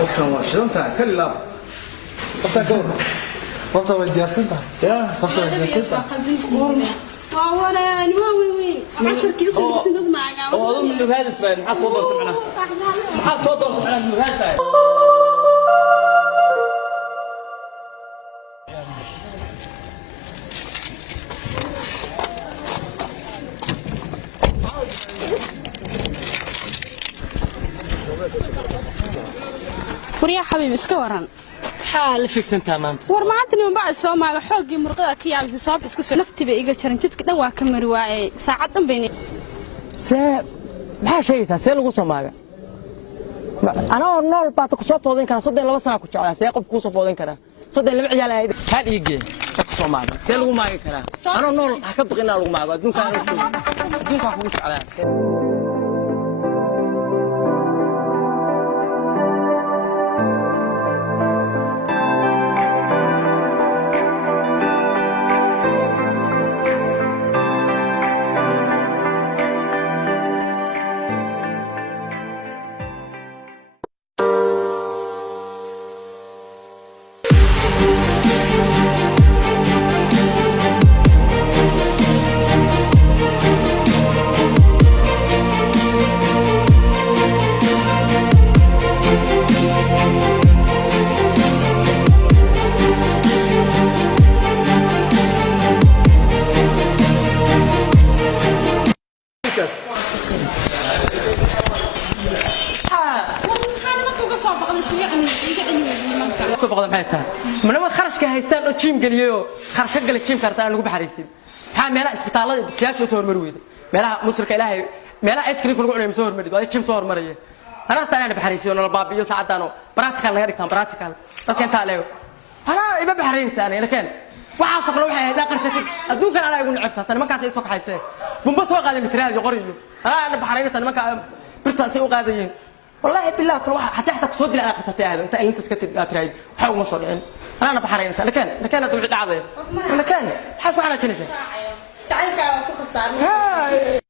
قفتها واشرتها كلها قفتها كور قفتها وديارسنتها يا قفتها وديارسنتها وأنا يعني وين عصر كيوصل بس ندوب معك والله من هذا اسمه محل صوت معنا محل صوت معنا من هذا وريا حبيبي اسكا وران حال فيك سنتها مانت war maanta nin baa soo maaga xoogii murqada ka yaabisay sabab iska soo naftiba iga jaran jidka dhan waa ka mari waayay saacad dhan bayna maxaa sheegaysaa see lagu soo maaga anoo nool baad ku soo foodin karaa 32 sano ku jeclaa see qof ku soo foodin karaa 32 ciyaal ahayd ka dhigay qof soo maaga see lagu maagi karaa anoo nool ha ka baqina lagu maago adduunka ku jeclaa soo boqdo maxay tahay manaba kharashka haystaan oo jiim galiyo kharash gal jiim kartaan lagu baxariisin waxa meelaha isbitaalada dugsiyaasha soo hormar weeyday meelaha musirka ilaahay meelaha ice cream lagu cunayo soo hormarid waa jiim soo hormaraya ana taana baxariisiyo nolol baabiyo saacadano practical laga dhigtaan practical dadka inta leeyo ana iba baxariisaan laakiin waxa soo kale waxay dhaqarsatay adduunkan ana igu nicibtaa nimankaas ay soo kaxaysay bumba soo qaaday mitraad qoriyo ana baxariisaan nimanka birtaasi u qaadayeen والله بالله تروح حتى تصد لي قصتي هذا انت اللي انت سكتت قاتراي وحاول ما صدقين انا بحرين لكن ادعي عضي لكن حاسوا على جنسه تعالك ku khasaarin